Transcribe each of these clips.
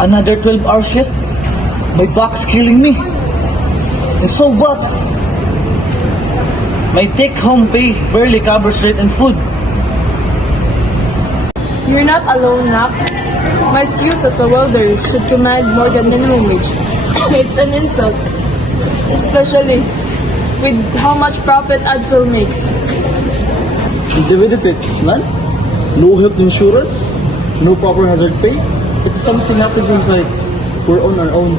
Another 12-hour shift? My back's killing me. And so what? My take-home pay barely covers rent and food. You're not alone, Nak. My skills as a welder should command more than minimum wage. It's an insult, especially with how much profit Advil makes. The benefits, none? No health insurance? No proper hazard pay? If something happens inside, we're on our own.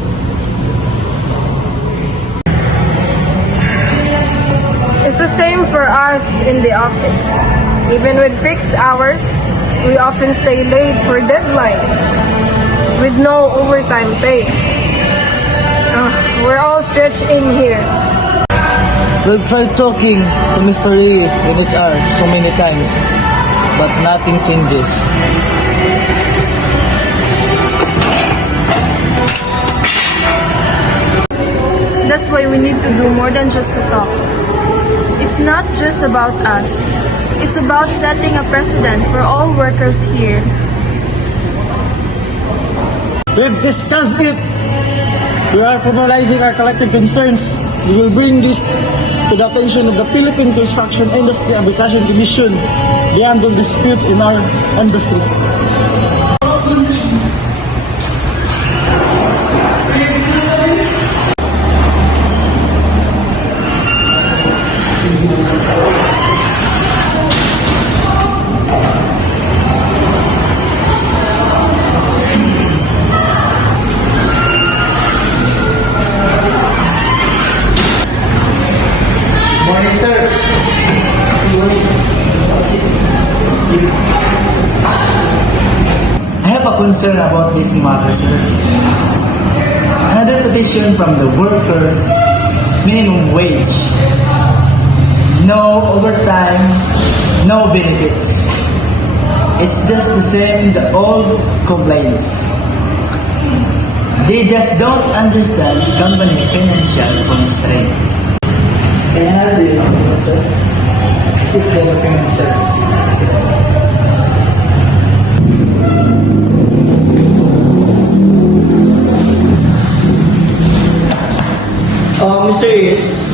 It's the same for us in the office. Even with fixed hours, we often stay late for deadlines with no overtime pay. We're all stretched in here. We've tried talking to Mr. Reyes in HR so many times, but nothing changes. That's why we need to do more than just to talk. It's not just about us. It's about setting a precedent for all workers here. We've discussed it. We are formalizing our collective concerns. We will bring this to the attention of the Philippine Construction Industry Arbitration Commission to handle disputes in our industry. Morning, sir. I have a concern about this matter, sir. Another petition from the workers, minimum wage. No overtime, no benefits. It's just the same, the old complaints. They just don't understand company financial constraints. Can I have the document, sir? This is the document, sir. Mr. Reyes,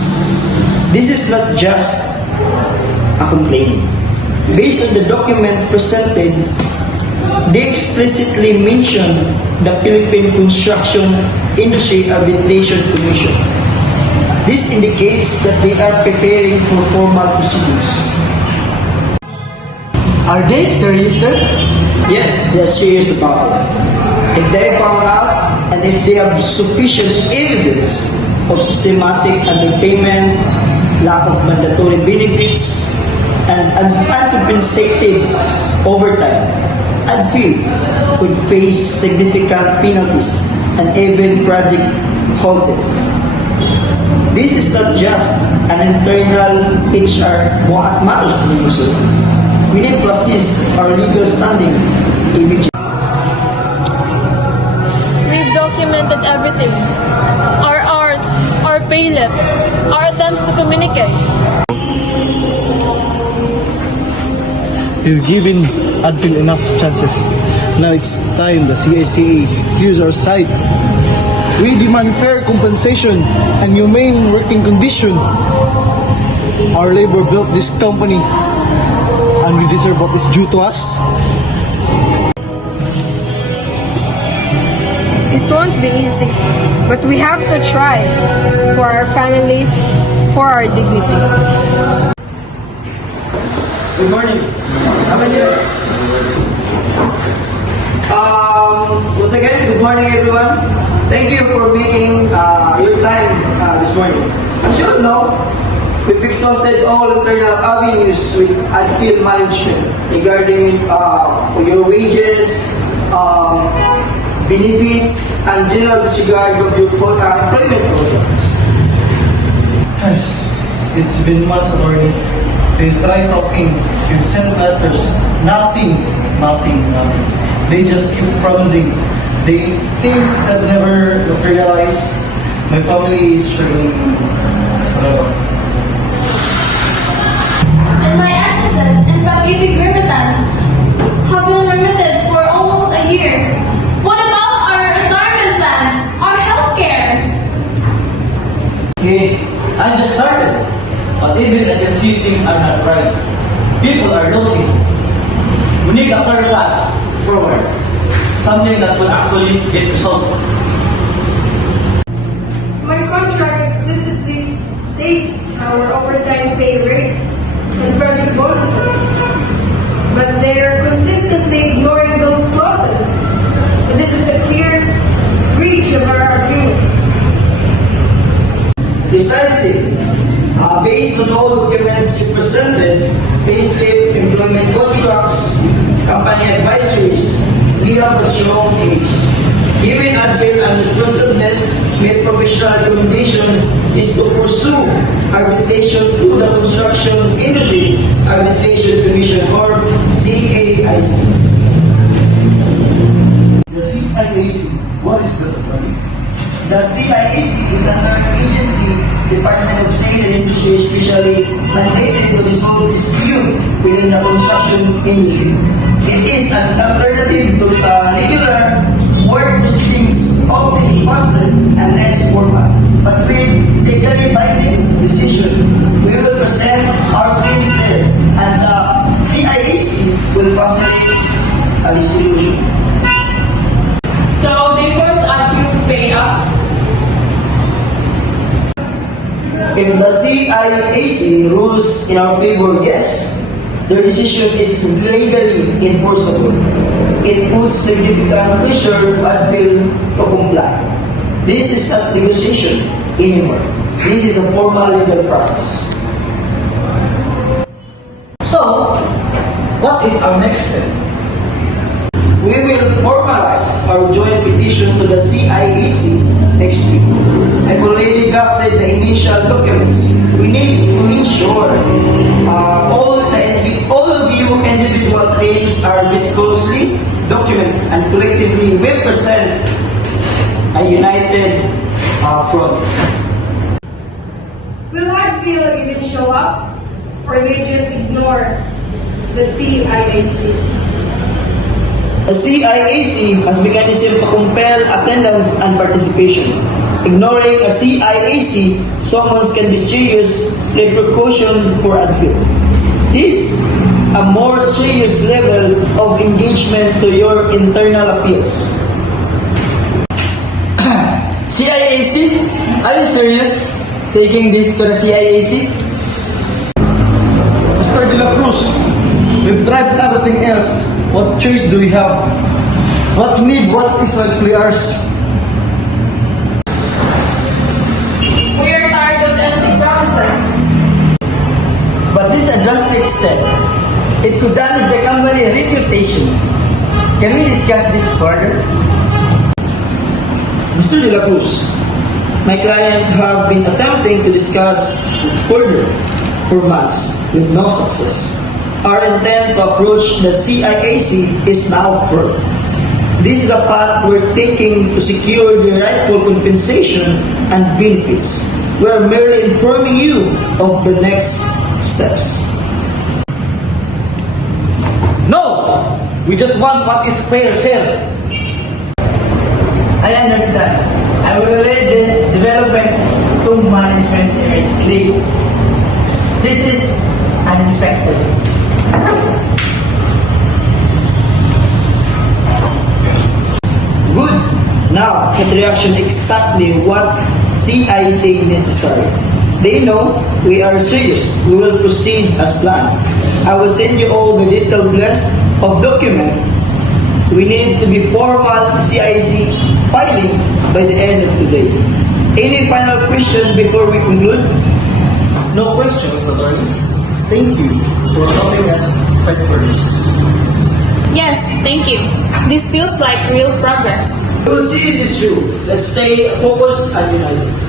this is not just a complaint. Based on the document presented, they explicitly mention the Philippine Construction Industry Arbitration Commission. This indicates that they are preparing for formal proceedings. Are they serious, sir? Yes, they are serious about it. If they found out and if they have sufficient evidence of systematic underpayment, lack of mandatory benefits, and uncompensated overtime, Advil could face significant penalties and even project halted. This is not just an internal HR matters issue. We need to assist our legal standing immediately. We've documented everything. Our hours, our pay slips, our attempts to communicate. We've given Advil enough chances. Now it's time the CICA hears our side. We demand fair compensation and humane working condition. Our labor built this company and we deserve what is due to us. It won't be easy, but we have to try for our families, for our dignity. Good morning. I'm here. Once again, good morning everyone. Thank you for making your time this morning. As you all know, we've exhausted all internal avenues with Advil management regarding your wages, benefits, and general disregard of your employment programs. Guys, it's been months already. We've tried talking, we've sent letters, nothing. They just keep promising. Things that never materialize. My family is struggling forever. And my assessors and pag-ibig remittance have been remitted for almost a year. What about our see things are not right. People are losing. We need a clear path forward. Something that will actually get resolved. My contract explicitly states our overtime pay rates and project bonuses, but they're consistently ignoring those clauses. And this is a clear breach of our agreements. Precisely. Based on all documents you presented, payslip, employment contracts, company advisories, we have a strong case. Given admin unresponsiveness, my professional recommendation is to pursue arbitration to the Construction Industry Arbitration Commission or CAIC. The CIAC, what is that? The CIAC is another agency, Department of Trade and Industry, especially mandated to resolve dispute within the construction industry. It is an alternative to regular work proceedings, often faster and less formal, but with legally binding decision. We will present our claims there, and the CIAC will facilitate a resolution. So they force you to pay us. If the CIAC rules in our favor, yes, their decision is legally enforceable. It puts significant pressure to Advil to comply. This is not negotiation anymore. This is a formal legal process. So, what is our next step? We will formalize our joint petition to the CIAC next week. I've already drafted the initial documents. We need to ensure all of you individual claims are meticulously documented and collectively represent a united front. Will Advil even show up, or they just ignore the CIAC? The CIAC has mechanism to compel attendance and participation. Ignoring a CIAC summons can be serious repercussion for Advil. This a more serious level of engagement to your internal appeals. CIAC? Are you serious taking this to the CIAC? Mr. De La Cruz, we've tried everything else. What choice do we have? What need, what is rightfully ours? We are tired of empty promises. But this is a drastic step. It could damage the company reputation. Can we discuss this further? Mr. De La Cruz, my client have been attempting to discuss further for months with no success. Our intent to approach the CIAC is now firm. This is a path we're taking to secure the rightful compensation and benefits. We are merely informing you of the next steps. No! We just want what is fair, sir. I understand. I will relay this development to management immediately. This is unexpected. Good. Now, it reaction exactly what CIAC necessary. They know we are serious. We will proceed as planned. I will send you all the detailed list of documents. We need to be formal CIAC filing by the end of today. Any final question before we conclude? No questions, attorney. Thank you for helping us fight for this. Yes, thank you. This feels like real progress. We will see this through. Let's stay focused and united.